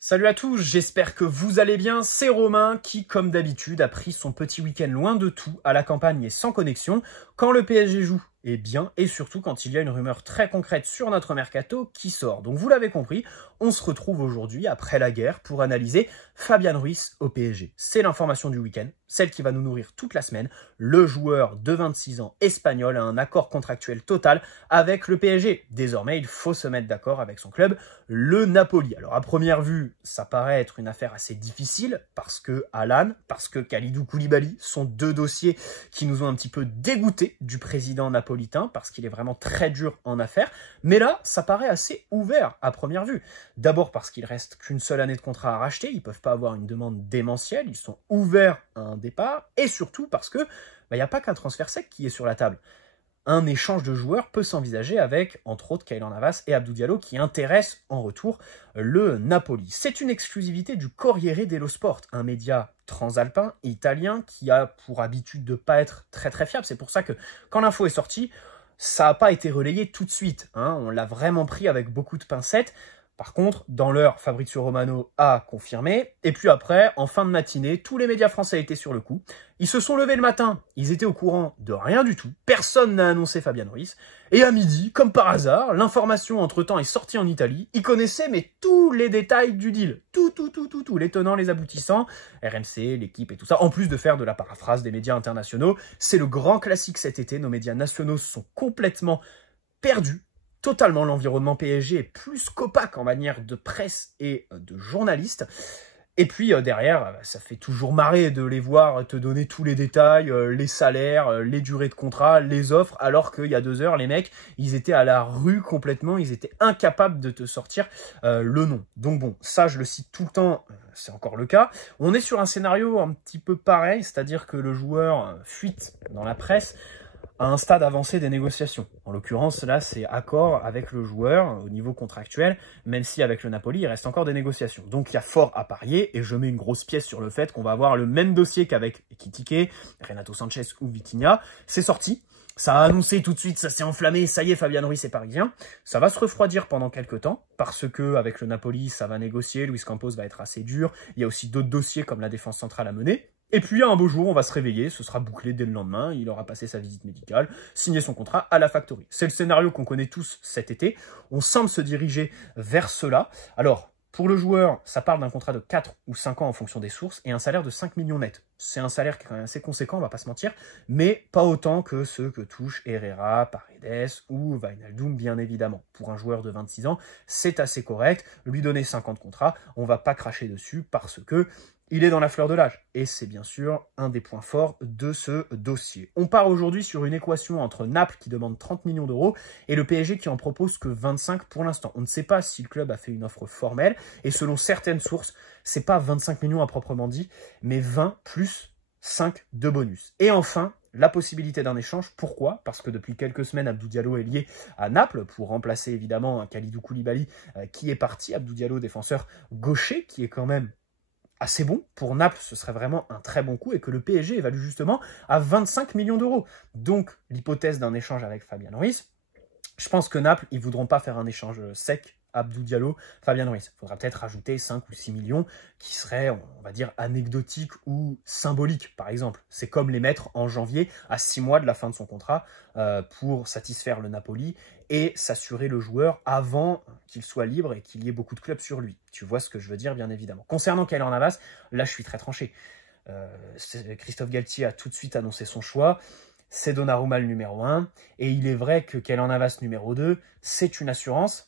Salut à tous, j'espère que vous allez bien, c'est Romain qui, comme d'habitude, a pris son petit week-end loin de tout, à la campagne et sans connexion, quand le PSG joue, et bien, et surtout quand il y a une rumeur très concrète sur notre mercato qui sort. Donc vous l'avez compris, on se retrouve aujourd'hui, après la guerre, pour analyser Fabian Ruiz au PSG. C'est l'information du week-end, celle qui va nous nourrir toute la semaine. Le joueur de 26 ans espagnol a un accord contractuel total avec le PSG. Désormais, il faut se mettre d'accord avec son club, le Napoli. Alors à première vue, ça paraît être une affaire assez difficile parce que Alan, parce que Kalidou Koulibaly sont deux dossiers qui nous ont un petit peu dégoûtés du président napolitain parce qu'il est vraiment très dur en affaires. Mais là, ça paraît assez ouvert à première vue. D'abord parce qu'il reste qu'une seule année de contrat à racheter, ils peuvent pas avoir une demande démentielle, ils sont ouverts à un départ et surtout parce que il n'y a pas qu'un transfert sec qui est sur la table. Un échange de joueurs peut s'envisager avec, entre autres, Keylor Navas et Abdou Diallo qui intéressent en retour le Napoli. C'est une exclusivité du Corriere dello Sport, un média transalpin italien qui a pour habitude de pas être très fiable. C'est pour ça que quand l'info est sortie, ça n'a pas été relayé tout de suite. On l'a vraiment pris avec beaucoup de pincettes. Par contre, dans l'heure, Fabrizio Romano a confirmé. Et puis après, en fin de matinée, tous les médias français étaient sur le coup. Ils se sont levés le matin. Ils étaient au courant de rien du tout. Personne n'a annoncé Fabian Ruiz. Et à midi, comme par hasard, l'information entre-temps est sortie en Italie. Ils connaissaient mais tous les détails du deal. Tout, les tenants, les aboutissants. RMC, l'équipe et tout ça. En plus de faire de la paraphrase des médias internationaux. C'est le grand classique cet été. Nos médias nationaux sont complètement perdus. Totalement, l'environnement PSG est plus qu'opaque en manière de presse et de journalistes. Et puis derrière, ça fait toujours marrer de les voir te donner tous les détails, les salaires, les durées de contrat, les offres, alors qu'il y a 2 heures, les mecs, ils étaient à la rue complètement, ils étaient incapables de te sortir le nom. Donc bon, ça je le cite tout le temps, c'est encore le cas. On est sur un scénario un petit peu pareil, c'est-à-dire que le joueur fuite dans la presse à un stade avancé des négociations. En l'occurrence, là, c'est accord avec le joueur au niveau contractuel, même si avec le Napoli, il reste encore des négociations. Donc, il y a fort à parier, et je mets une grosse pièce sur le fait qu'on va avoir le même dossier qu'avec Ekitike, Renato Sanchez ou Vitinha. C'est sorti. Ça a annoncé tout de suite, ça s'est enflammé, ça y est, Fabian Ruiz est parisien. Ça va se refroidir pendant quelques temps, parce que avec le Napoli, ça va négocier, Luis Campos va être assez dur. Il y a aussi d'autres dossiers comme la défense centrale à mener. Et puis, un beau jour, on va se réveiller, ce sera bouclé dès le lendemain, il aura passé sa visite médicale, signé son contrat à la Factory. C'est le scénario qu'on connaît tous cet été, on semble se diriger vers cela. Alors, pour le joueur, ça parle d'un contrat de 4 ou 5 ans en fonction des sources, et un salaire de 5 millions net. C'est un salaire qui est quand même assez conséquent, on va pas se mentir, mais pas autant que ceux que touchent Herrera, Paredes ou Wijnaldum, bien évidemment. Pour un joueur de 26 ans, c'est assez correct, lui donner 5 ans de contrat, on va pas cracher dessus parce que il est dans la fleur de l'âge, et c'est bien sûr un des points forts de ce dossier. On part aujourd'hui sur une équation entre Naples qui demande 30 millions d'euros et le PSG qui en propose que 25 pour l'instant. On ne sait pas si le club a fait une offre formelle, et selon certaines sources, c'est pas 25 millions à proprement dit, mais 20 plus 5 de bonus. Et enfin, la possibilité d'un échange. Pourquoi? Parce que depuis quelques semaines, Abdou Diallo est lié à Naples pour remplacer évidemment Kalidou Koulibaly qui est parti. Abdou Diallo, défenseur gaucher, qui est quand même assez bon. Pour Naples, ce serait vraiment un très bon coup et que le PSG évalue justement à 25 millions d'euros. Donc, l'hypothèse d'un échange avec Fabian Ruiz, je pense que Naples, ils voudront pas faire un échange sec, Abdou Diallo, Fabian Ruiz. Il faudra peut-être rajouter 5 ou 6 millions qui seraient, on va dire, anecdotiques ou symboliques, par exemple. C'est comme les mettre en janvier à 6 mois de la fin de son contrat pour satisfaire le Napoli et s'assurer le joueur avant qu'il soit libre et qu'il y ait beaucoup de clubs sur lui. Tu vois ce que je veux dire, bien évidemment. Concernant Keylor Navas, là, je suis très tranché. Christophe Galtier a tout de suite annoncé son choix. C'est Donnarumma le numéro 1. Et il est vrai que Keylor Navas numéro 2, c'est une assurance.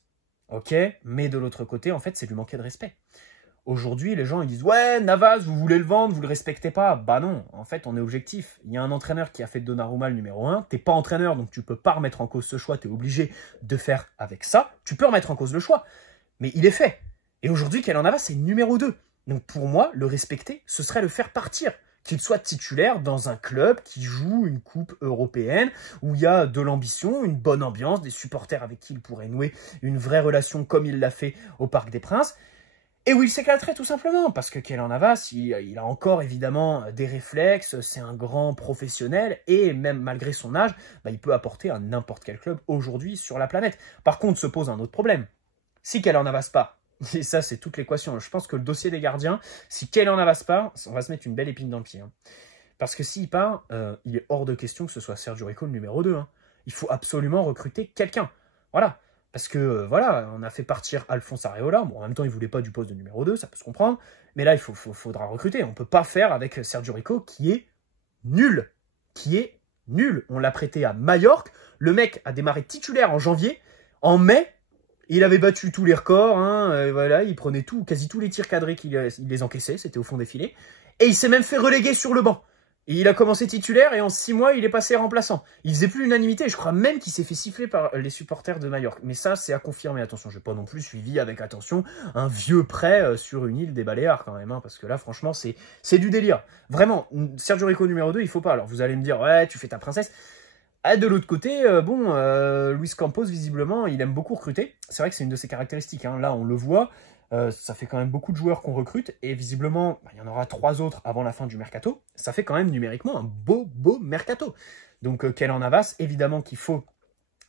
Ok, mais de l'autre côté, en fait, c'est lui manquer de respect. Aujourd'hui, les gens ils disent « Ouais, Navas, vous voulez le vendre, vous le respectez pas. » Bah non, en fait, on est objectif. Il y a un entraîneur qui a fait de Donnarumma le numéro 1. T'es pas entraîneur, donc tu peux pas remettre en cause ce choix. T'es obligé de faire avec ça. Tu peux remettre en cause le choix, mais il est fait. Et aujourd'hui, Keylor Navas, c'est numéro 2. Donc pour moi, le respecter, ce serait le faire partir. Qu'il soit titulaire dans un club qui joue une coupe européenne, où il y a de l'ambition, une bonne ambiance, des supporters avec qui il pourrait nouer une vraie relation comme il l'a fait au Parc des Princes, et où il s'éclaterait tout simplement, parce que Keylor Navas, il a encore évidemment des réflexes, c'est un grand professionnel, et même malgré son âge, il peut apporter à n'importe quel club aujourd'hui sur la planète. Par contre, se pose un autre problème. Si Keylor Navas part, Et ça, c'est toute l'équation. Je pense que le dossier des gardiens, si Keylor Navas part, on va se mettre une belle épine dans le pied. Hein. Parce que s'il part, il est hors de question que ce soit Sergio Rico le numéro 2. Hein. Il faut absolument recruter quelqu'un. Voilà. Parce que, voilà, on a fait partir Alphonse Areola. Bon, en même temps, il voulait pas du poste de numéro 2, ça peut se comprendre. Mais là, faudra recruter. On peut pas faire avec Sergio Rico qui est nul. On l'a prêté à Majorque. Le mec a démarré titulaire en janvier. En mai, il avait battu tous les records. Hein, voilà, il prenait quasi tous les tirs cadrés il les encaissait. C'était au fond des filets. Et il s'est même fait reléguer sur le banc. Et il a commencé titulaire et en 6 mois, il est passé remplaçant. Il faisait plus l'unanimité. Je crois même qu'il s'est fait siffler par les supporters de Majorque. Mais ça, c'est à confirmer. Attention, je n'ai pas non plus suivi avec attention un vieux prêt sur une île des Baléares quand même. Hein, parce que là, franchement, c'est du délire. Vraiment, Sergio Rico numéro 2, il faut pas. Alors vous allez me dire, ouais, tu fais ta princesse. De l'autre côté, Luis Campos, visiblement, il aime beaucoup recruter. C'est vrai que c'est une de ses caractéristiques. Hein. Là, on le voit. Ça fait quand même beaucoup de joueurs qu'on recrute. Et visiblement, il y en aura 3 autres avant la fin du mercato. Ça fait quand même numériquement un beau mercato. Donc, Keylor Navas, évidemment qu'il faut,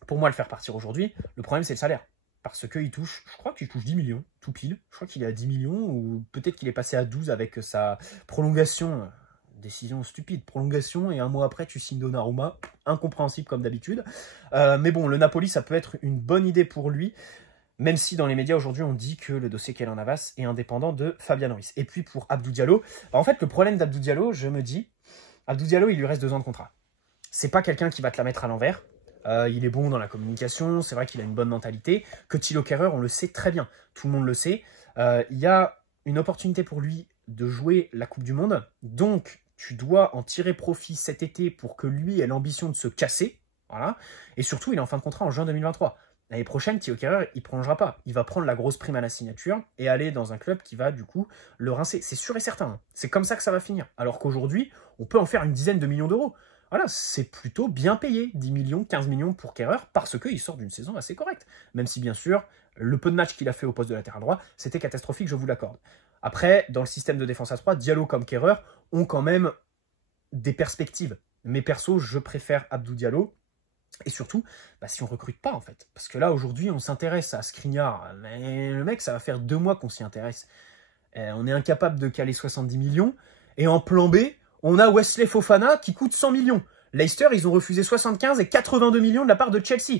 pour moi, le faire partir aujourd'hui. Le problème, c'est le salaire. Parce qu'il touche, je crois qu'il touche 10 millions, tout pile. Je crois qu'il est à 10 millions, ou peut-être qu'il est passé à 12 avec sa prolongation. Décision stupide, prolongation, et un mois après, tu signes Donnarumma. Incompréhensible comme d'habitude. Mais bon, le Napoli, ça peut être une bonne idée pour lui. Même si dans les médias aujourd'hui on dit que le dossier Keylor Navas est indépendant de Fabian Ruiz. Et puis pour Abdou Diallo, en fait le problème d'Abdou Diallo, je me dis, Abdou Diallo il lui reste 2 ans de contrat. C'est pas quelqu'un qui va te la mettre à l'envers. Il est bon dans la communication, c'est vrai qu'il a une bonne mentalité. Que Thilo Kehrer, on le sait très bien, tout le monde le sait. Il y a une opportunité pour lui de jouer la Coupe du Monde, donc tu dois en tirer profit cet été pour que lui ait l'ambition de se casser. Voilà. Et surtout, il est en fin de contrat en juin 2023. L'année prochaine, Thilo Kehrer, il ne prolongera pas. Il va prendre la grosse prime à la signature et aller dans un club qui va du coup le rincer. C'est sûr et certain. Hein. C'est comme ça que ça va finir. Alors qu'aujourd'hui, on peut en faire une dizaine de millions d'euros. Voilà, c'est plutôt bien payé. 10 millions, 15 millions pour Kehrer parce qu'il sort d'une saison assez correcte. Même si, bien sûr, le peu de matchs qu'il a fait au poste de latéral droit, c'était catastrophique, je vous l'accorde. Après, dans le système de défense à 3, Diallo comme Kehrer ont quand même des perspectives. Mais perso, je préfère Abdou Diallo. Et surtout, si on recrute pas, en fait. Parce que là, aujourd'hui, on s'intéresse à Skriniar. Mais le mec, ça va faire 2 mois qu'on s'y intéresse. On est incapable de caler 70 millions. Et en plan B, on a Wesley Fofana qui coûte 100 millions. Leicester, ils ont refusé 75 et 82 millions de la part de Chelsea.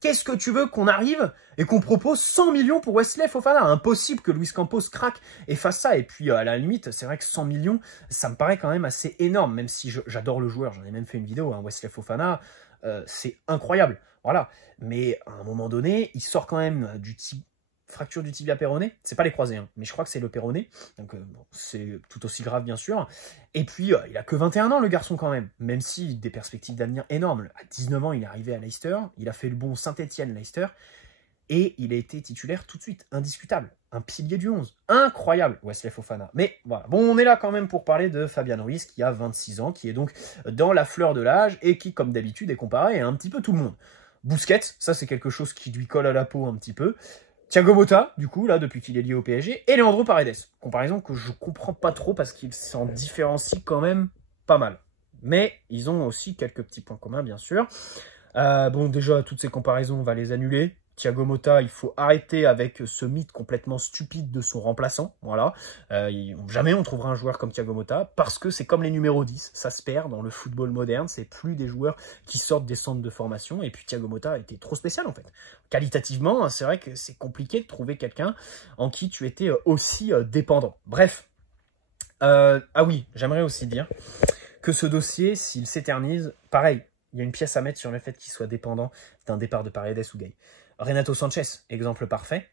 Qu'est-ce que tu veux qu'on arrive et qu'on propose 100 millions pour Wesley Fofana? Impossible que Luis Campos craque et fasse ça. Et puis, à la limite, c'est vrai que 100 millions, ça me paraît quand même assez énorme. Même si j'adore le joueur, j'en ai même fait une vidéo, hein, Wesley Fofana. C'est incroyable, voilà. Mais à un moment donné, il sort quand même du fracture du tibia péroné. C'est pas les croisés, hein, mais je crois que c'est le péroné. Donc bon, c'est tout aussi grave, bien sûr. Et puis, il a que 21 ans, le garçon, quand même. Même si des perspectives d'avenir énormes. À 19 ans, il est arrivé à Leicester. Il a fait le bon Saint-Etienne, Leicester. Et il a été titulaire tout de suite, indiscutable. Un pilier du 11. Incroyable, Wesley Fofana. Mais voilà, bon, on est là quand même pour parler de Fabian Ruiz, qui a 26 ans, qui est donc dans la fleur de l'âge, et qui, comme d'habitude, est comparé à un petit peu tout le monde. Busquets, ça c'est quelque chose qui lui colle à la peau un petit peu. Thiago Motta, du coup, là, depuis qu'il est lié au PSG, et Leandro Paredes. Comparaison que je comprends pas trop, parce qu'ils s'en différencient quand même pas mal. Mais ils ont aussi quelques petits points communs, bien sûr. Bon, déjà, toutes ces comparaisons, on va les annuler. Thiago Motta, il faut arrêter avec ce mythe complètement stupide de son remplaçant. Voilà. Jamais on trouvera un joueur comme Thiago Motta parce que c'est comme les numéros 10. Ça se perd dans le football moderne. C'est plus des joueurs qui sortent des centres de formation. Et puis Thiago Motta était trop spécial en fait. Qualitativement, c'est vrai que c'est compliqué de trouver quelqu'un en qui tu étais aussi dépendant. Bref. Ah oui, j'aimerais aussi dire que ce dossier, s'il s'éternise, pareil, il y a une pièce à mettre sur le fait qu'il soit dépendant d'un départ de Paredes ou Gay. Renato Sanchez, exemple parfait.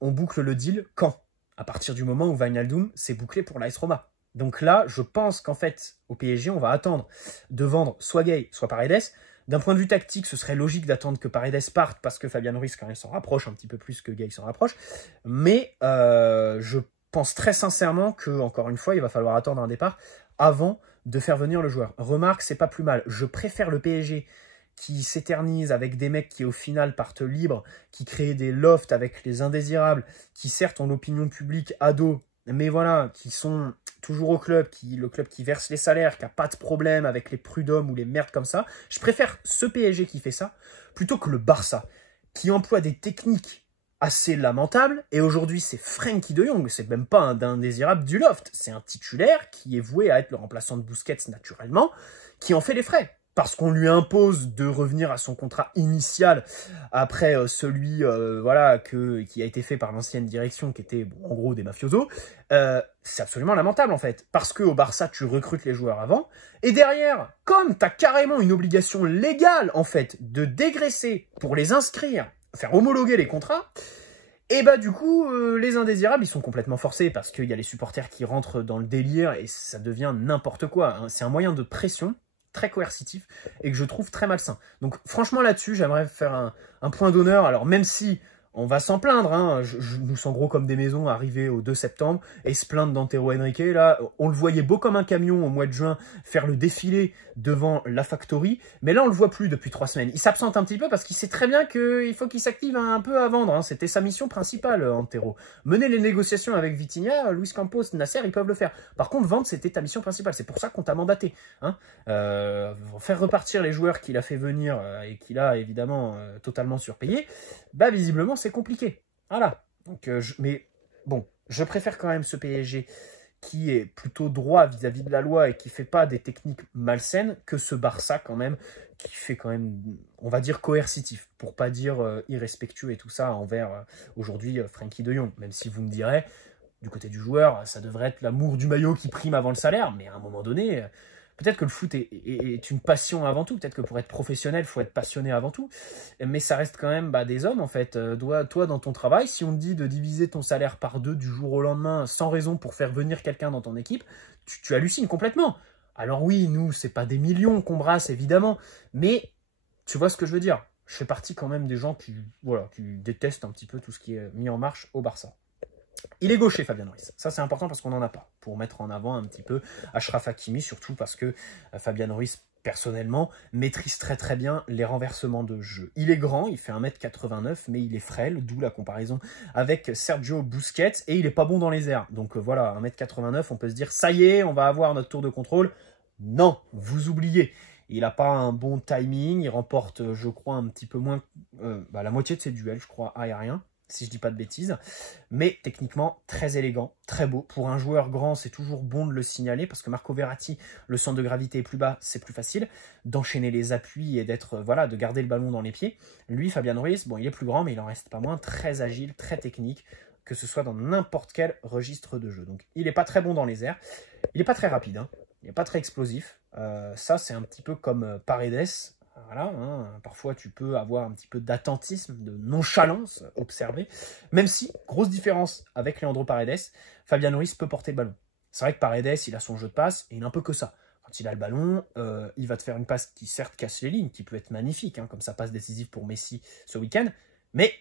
On boucle le deal quand? À partir du moment où Wijnaldum s'est bouclé pour l'AS Roma. Donc là, je pense qu'en fait, au PSG, on va attendre de vendre soit Gay, soit Paredes. D'un point de vue tactique, ce serait logique d'attendre que Paredes parte parce que Fabian Ruiz, quand même, s'en rapproche un petit peu plus que Gay s'en rapproche. Mais je pense très sincèrement que, encore une fois, il va falloir attendre un départ avant de faire venir le joueur. Remarque, c'est pas plus mal. Je préfère le PSG qui s'éternise avec des mecs qui au final partent libres, qui créent des lofts avec les indésirables, qui certes ont l'opinion publique à dos, mais voilà, qui sont toujours au club, le club qui verse les salaires, qui n'a pas de problème avec les prud'hommes ou les merdes comme ça. Je préfère ce PSG qui fait ça, plutôt que le Barça, qui emploie des techniques assez lamentable. Et aujourd'hui, c'est Frenkie de Jong. C'est même pas un indésirable du loft. C'est un titulaire qui est voué à être le remplaçant de Busquets naturellement, qui en fait les frais. Parce qu'on lui impose de revenir à son contrat initial après celui voilà qui a été fait par l'ancienne direction, qui était bon, en gros des mafiosos. C'est absolument lamentable en fait. Parce qu'au Barça, tu recrutes les joueurs avant. Et derrière, comme tu as carrément une obligation légale en fait de dégraisser pour les inscrire, faire homologuer les contrats, et bah du coup, les indésirables, ils sont complètement forcés parce qu'il y a les supporters qui rentrent dans le délire et ça devient n'importe quoi. Hein. C'est un moyen de pression très coercitif et que je trouve très malsain. Donc franchement là-dessus, j'aimerais faire un point d'honneur. Alors même si on va s'en plaindre, hein, je nous sens gros comme des maisons arrivés au 2 septembre et se plaindre d'Antero Henrique. Là, on le voyait beau comme un camion au mois de juin faire le défilé devant la Factory, mais là on le voit plus depuis 3 semaines. Il s'absente un petit peu parce qu'il sait très bien qu'il faut qu'il s'active un peu à vendre. Hein. C'était sa mission principale, Antero. Mener les négociations avec Vitinha, Luis Campos, Nasser, ils peuvent le faire. Par contre, vendre, c'était ta mission principale. C'est pour ça qu'on t'a mandaté. Hein. Faire repartir les joueurs qu'il a fait venir et qu'il a évidemment totalement surpayé, bah visiblement c'est compliqué. Voilà. Donc, mais bon, je préfère quand même ce PSG qui est plutôt droit vis-à-vis de la loi et qui fait pas des techniques malsaines que ce Barça quand même, qui fait quand même, on va dire, coercitif, pour pas dire irrespectueux et tout ça envers aujourd'hui Frenkie de Jong. Même si vous me direz, du côté du joueur, ça devrait être l'amour du maillot qui prime avant le salaire, mais à un moment donné, peut-être que le foot est une passion avant tout, peut-être que pour être professionnel, il faut être passionné avant tout, mais ça reste quand même des hommes en fait. Toi, dans ton travail, si on te dit de diviser ton salaire par 2 du jour au lendemain, sans raison pour faire venir quelqu'un dans ton équipe, tu hallucines complètement. Alors oui, nous, c'est pas des millions qu'on brasse, évidemment, mais tu vois ce que je veux dire. Je fais partie quand même des gens qui détestent un petit peu tout ce qui est mis en marche au Barça. Il est gaucher, Fabian Ruiz. Ça, c'est important parce qu'on n'en a pas. Pour mettre en avant un petit peu Achraf Hakimi, surtout parce que Fabian Ruiz, personnellement, maîtrise très très bien les renversements de jeu. Il est grand, il fait 1m89, mais il est frêle, d'où la comparaison avec Sergio Busquets, et il n'est pas bon dans les airs. Donc voilà, 1m89, on peut se dire, ça y est, on va avoir notre tour de contrôle. Non, vous oubliez. Il n'a pas un bon timing, il remporte, je crois, un petit peu moins, la moitié de ses duels, je crois, aériens, si je dis pas de bêtises, mais techniquement très élégant, très beau. Pour un joueur grand, c'est toujours bon de le signaler, parce que Marco Verratti, le centre de gravité est plus bas, c'est plus facile d'enchaîner les appuis et de garder le ballon dans les pieds. Lui, Fabian Ruiz, bon, il est plus grand, mais il en reste pas moins très agile, très technique, que ce soit dans n'importe quel registre de jeu. Donc, il n'est pas très bon dans les airs, il n'est pas très rapide, hein. Il n'est pas très explosif. Ça, c'est un petit peu comme Paredes. Voilà, hein, parfois tu peux avoir un petit peu d'attentisme, de nonchalance observée, même si, grosse différence avec Leandro Paredes, Fabian Ruiz peut porter le ballon. C'est vrai que Paredes, il a son jeu de passe et il n'a un peu que ça. Quand il a le ballon, il va te faire une passe qui certes casse les lignes, qui peut être magnifique, hein, comme sa passe décisive pour Messi ce week-end, mais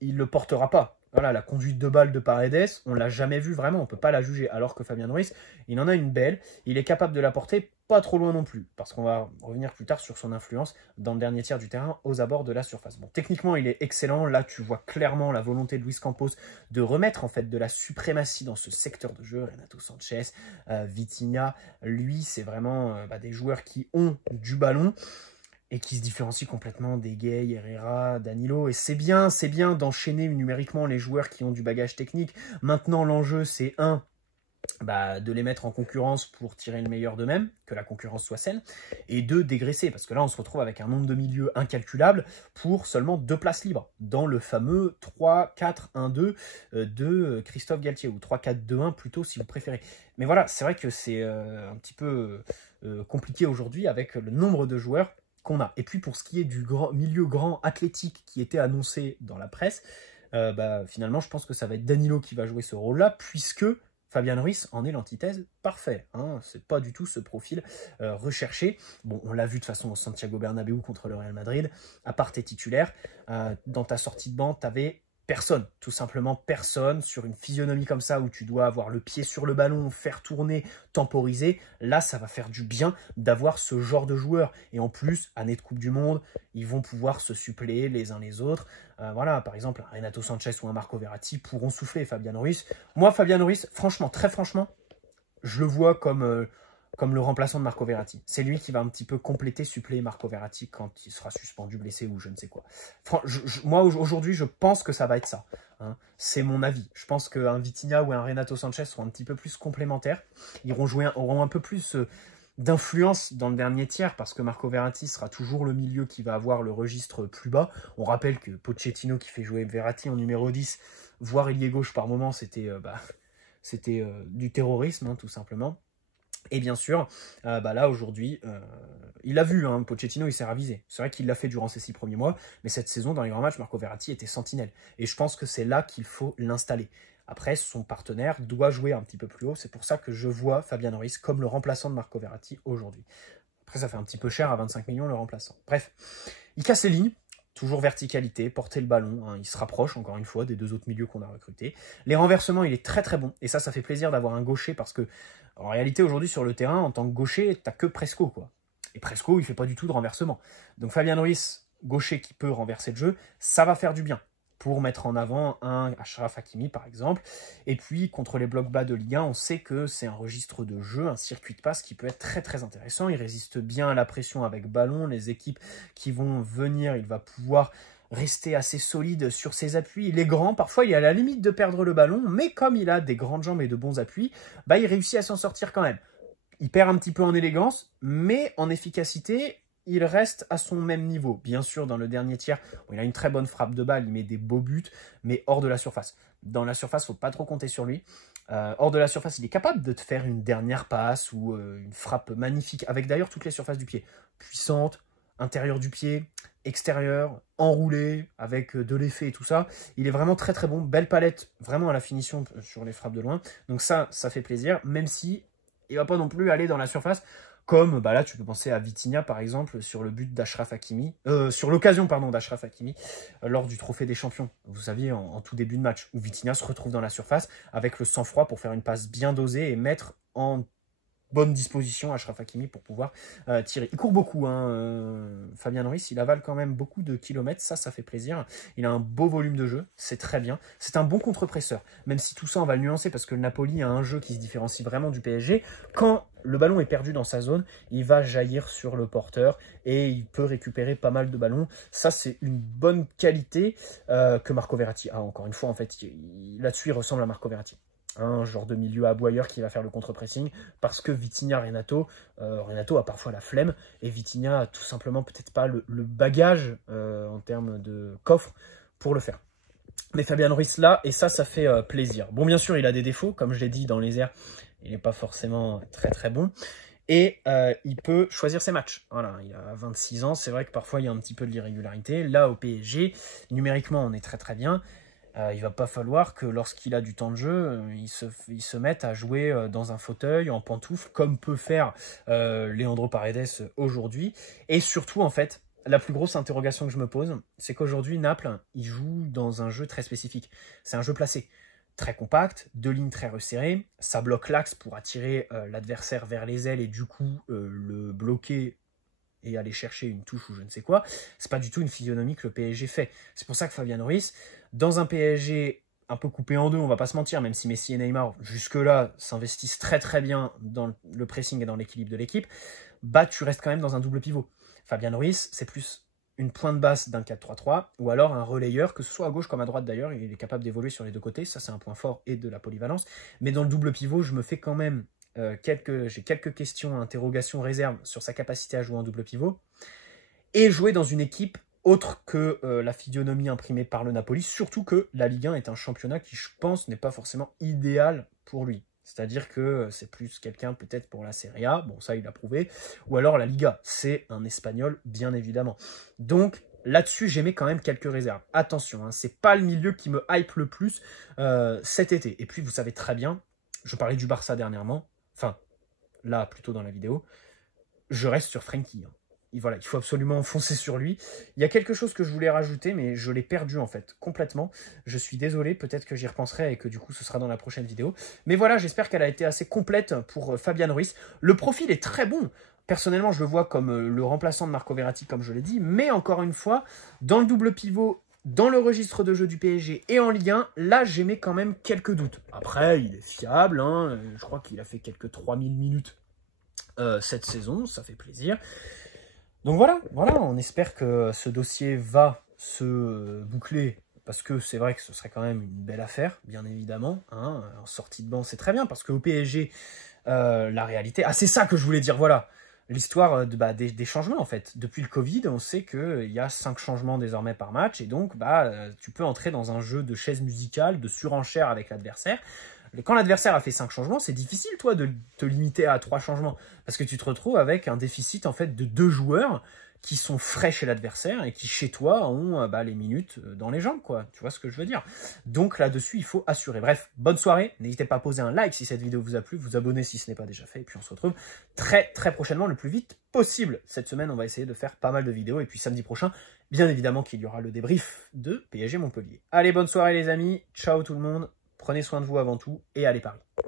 il ne le portera pas. Voilà, la conduite de balle de Paredes, on ne l'a jamais vue vraiment, on ne peut pas la juger. Alors que Fabian Ruiz, il en a une belle, il est capable de la porter pas trop loin non plus, parce qu'on va revenir plus tard sur son influence dans le dernier tiers du terrain aux abords de la surface. Bon, techniquement, il est excellent. Là, tu vois clairement la volonté de Luis Campos de remettre en fait de la suprématie dans ce secteur de jeu. Renato Sanchez, Vitinha, lui, c'est vraiment des joueurs qui ont du ballon et qui se différencie complètement des Gay, Herrera, Danilo. Et c'est bien d'enchaîner numériquement les joueurs qui ont du bagage technique. Maintenant, l'enjeu, c'est de les mettre en concurrence pour tirer le meilleur d'eux-mêmes, que la concurrence soit saine, et dégraisser, parce que là, on se retrouve avec un nombre de milieux incalculable pour seulement 2 places libres, dans le fameux 3-4-1-2 de Christophe Galtier, ou 3-4-2-1 plutôt, si vous préférez. Mais voilà, c'est vrai que c'est un petit peu compliqué aujourd'hui avec le nombre de joueurs qu'on a. Et puis pour ce qui est du milieu grand athlétique qui était annoncé dans la presse, finalement je pense que ça va être Danilo qui va jouer ce rôle-là, puisque Fabian Ruiz en est l'antithèse parfait. Hein. C'est pas du tout ce profil recherché. Bon, on l'a vu de toute façon au Santiago Bernabéu contre le Real Madrid. À part tes titulaires, dans ta sortie de banc, tu avais personne, tout simplement personne, sur une physionomie comme ça où tu dois avoir le pied sur le ballon, faire tourner, temporiser. Là, ça va faire du bien d'avoir ce genre de joueurs. Et en plus, année de Coupe du Monde, ils vont pouvoir se suppléer les uns les autres. Voilà, par exemple, un Renato Sanchez ou un Marco Verratti pourront souffler Fabian Ruiz. Moi, Fabian Ruiz, franchement, très franchement, je le vois comme comme le remplaçant de Marco Verratti. C'est lui qui va un petit peu compléter, suppléer Marco Verratti quand il sera suspendu, blessé ou je ne sais quoi. Moi, aujourd'hui, je pense que ça va être ça. Hein. C'est mon avis. Je pense qu'un Vitinha ou un Renato Sanchez seront un petit peu plus complémentaires. Ils auront un peu plus d'influence dans le dernier tiers parce que Marco Verratti sera toujours le milieu qui va avoir le registre plus bas. On rappelle que Pochettino qui fait jouer Verratti en numéro 10, voire ailier gauche par moment, c'était du terrorisme, hein, tout simplement. Et bien sûr, là aujourd'hui, il a vu, hein, Pochettino, il s'est ravisé. C'est vrai qu'il l'a fait durant ses 6 premiers mois, mais cette saison, dans les grands matchs, Marco Verratti était sentinelle. Et je pense que c'est là qu'il faut l'installer. Après, son partenaire doit jouer un petit peu plus haut. C'est pour ça que je vois Fabian Ruiz comme le remplaçant de Marco Verratti aujourd'hui. Après, ça fait un petit peu cher à 25 millions le remplaçant. Bref, il casse les lignes. Toujours verticalité, porter le ballon, hein, il se rapproche encore une fois des 2 autres milieux qu'on a recrutés. Les renversements, il est très très bon. Et ça fait plaisir d'avoir un gaucher parce que, en réalité, aujourd'hui sur le terrain, en tant que gaucher, t'as que Presco, quoi. Et Presco, il fait pas du tout de renversement. Donc Fabian Ruiz, gaucher qui peut renverser le jeu, ça va faire du bien pour mettre en avant un Achraf Hakimi par exemple. Et puis contre les blocs bas de Ligue 1, on sait que c'est un registre de jeu, un circuit de passe qui peut être très très intéressant. Il résiste bien à la pression avec ballon, les équipes qui vont venir, il va pouvoir rester assez solide sur ses appuis. Il est grand, parfois il est à la limite de perdre le ballon, mais comme il a des grandes jambes et de bons appuis, il réussit à s'en sortir quand même. Il perd un petit peu en élégance, mais en efficacité, il reste à son même niveau. Bien sûr, dans le dernier tiers, il a une très bonne frappe de balle, il met des beaux buts, mais hors de la surface. Dans la surface, il ne faut pas trop compter sur lui. Hors de la surface, il est capable de te faire une dernière passe ou une frappe magnifique, avec d'ailleurs toutes les surfaces du pied. Puissante, intérieur du pied, extérieur, enroulé, avec de l'effet et tout ça. Il est vraiment très très bon, belle palette, vraiment à la finition sur les frappes de loin. Donc ça fait plaisir, même si il ne va pas non plus aller dans la surface. Comme là, tu peux penser à Vitinha, par exemple, sur le but d'Achraf Hakimi, sur l'occasion, d'Achraf Hakimi, lors du Trophée des Champions. Vous saviez, en tout début de match, où Vitinha se retrouve dans la surface avec le sang-froid pour faire une passe bien dosée et mettre en bonne disposition Achraf Hakimi pour pouvoir tirer. Il court beaucoup, hein, Fabian Ruiz, il avale quand même beaucoup de kilomètres, ça fait plaisir. Il a un beau volume de jeu, c'est très bien. C'est un bon contre-presseur, même si tout ça, on va le nuancer parce que le Napoli a un jeu qui se différencie vraiment du PSG. Quand le ballon est perdu dans sa zone, il va jaillir sur le porteur et il peut récupérer pas mal de ballons. Ça, c'est une bonne qualité que Marco Verratti a. Encore une fois, en fait, là-dessus, il ressemble à Marco Verratti. Un genre de milieu aboyeur qui va faire le contre-pressing parce que Vitinha, Renato a parfois la flemme et Vitinha a tout simplement peut-être pas le bagage en termes de coffre pour le faire. Mais Fabian Ruiz là, et ça fait plaisir. Bon, bien sûr, il a des défauts, comme je l'ai dit, dans les airs, il n'est pas forcément très très bon. Et il peut choisir ses matchs. Voilà, il a 26 ans, c'est vrai que parfois il y a un petit peu de l'irrégularité. Là, au PSG, numériquement, on est très très bien. Il va pas falloir que lorsqu'il a du temps de jeu, il se mette à jouer dans un fauteuil, en pantoufle, comme peut faire Leandro Paredes aujourd'hui. Et surtout, en fait, la plus grosse interrogation que je me pose, c'est qu'aujourd'hui, Naples, il joue dans un jeu très spécifique. C'est un jeu placé, très compact, 2 lignes très resserrées. Ça bloque l'axe pour attirer l'adversaire vers les ailes et du coup le bloquer et aller chercher une touche ou je ne sais quoi. C'est pas du tout une physionomie que le PSG fait. C'est pour ça que Fabian Ruiz, dans un PSG un peu coupé en deux, on va pas se mentir, même si Messi et Neymar, jusque-là, s'investissent très très bien dans le pressing et dans l'équilibre de l'équipe, tu restes quand même dans un double pivot. Fabian Ruiz, c'est plus une pointe basse d'un 4-3-3, ou alors un relayeur, que ce soit à gauche comme à droite d'ailleurs, il est capable d'évoluer sur les deux côtés, ça c'est un point fort et de la polyvalence. Mais dans le double pivot, je me fais quand même j'ai quelques questions, interrogations, réserves sur sa capacité à jouer en double pivot et jouer dans une équipe autre que la physionomie imprimée par le Napoli, surtout que la Ligue 1 est un championnat qui, je pense, n'est pas forcément idéal pour lui. C'est-à-dire que c'est plus quelqu'un peut-être pour la Serie A, bon ça il a prouvé, ou alors la Liga, c'est un Espagnol bien évidemment. Donc là-dessus, j'émets quand même quelques réserves. Attention, hein, c'est pas le milieu qui me hype le plus cet été. Et puis vous savez très bien, je parlais du Barça dernièrement, enfin, là, plutôt dans la vidéo, je reste sur Frenkie. Hein. Et voilà, il faut absolument foncer sur lui. Il y a quelque chose que je voulais rajouter, mais je l'ai perdu en fait, complètement. Je suis désolé, peut-être que j'y repenserai et que du coup, ce sera dans la prochaine vidéo. Mais voilà, j'espère qu'elle a été assez complète pour Fabian Ruiz. Le profil est très bon. Personnellement, je le vois comme le remplaçant de Marco Verratti, comme je l'ai dit. Mais encore une fois, dans le double pivot, dans le registre de jeu du PSG et en Ligue 1, là, j'émets quand même quelques doutes. Après, il est fiable, hein, je crois qu'il a fait quelques 3000 minutes cette saison, ça fait plaisir. Donc voilà, on espère que ce dossier va se boucler, parce que c'est vrai que ce serait quand même une belle affaire, bien évidemment. Hein, en sortie de banc, c'est très bien, parce qu'au PSG, la réalité... Ah, c'est ça que je voulais dire, voilà. L'histoire des changements, en fait. Depuis le Covid, on sait qu'il y a 5 changements désormais par match, et donc tu peux entrer dans un jeu de chaises musicales, de surenchère avec l'adversaire. Quand l'adversaire a fait 5 changements, c'est difficile, toi, de te limiter à 3 changements. Parce que tu te retrouves avec un déficit, en fait, de 2 joueurs qui sont frais chez l'adversaire et qui, chez toi, ont les minutes dans les jambes, quoi. Tu vois ce que je veux dire? Donc, là-dessus, il faut assurer. Bref, bonne soirée. N'hésitez pas à poser un like si cette vidéo vous a plu, vous abonner si ce n'est pas déjà fait. Et puis, on se retrouve très, très prochainement, le plus vite possible. Cette semaine, on va essayer de faire pas mal de vidéos. Et puis, samedi prochain, bien évidemment qu'il y aura le débrief de PSG Montpellier. Allez, bonne soirée, les amis. Ciao tout le monde. Prenez soin de vous avant tout et allez Paris.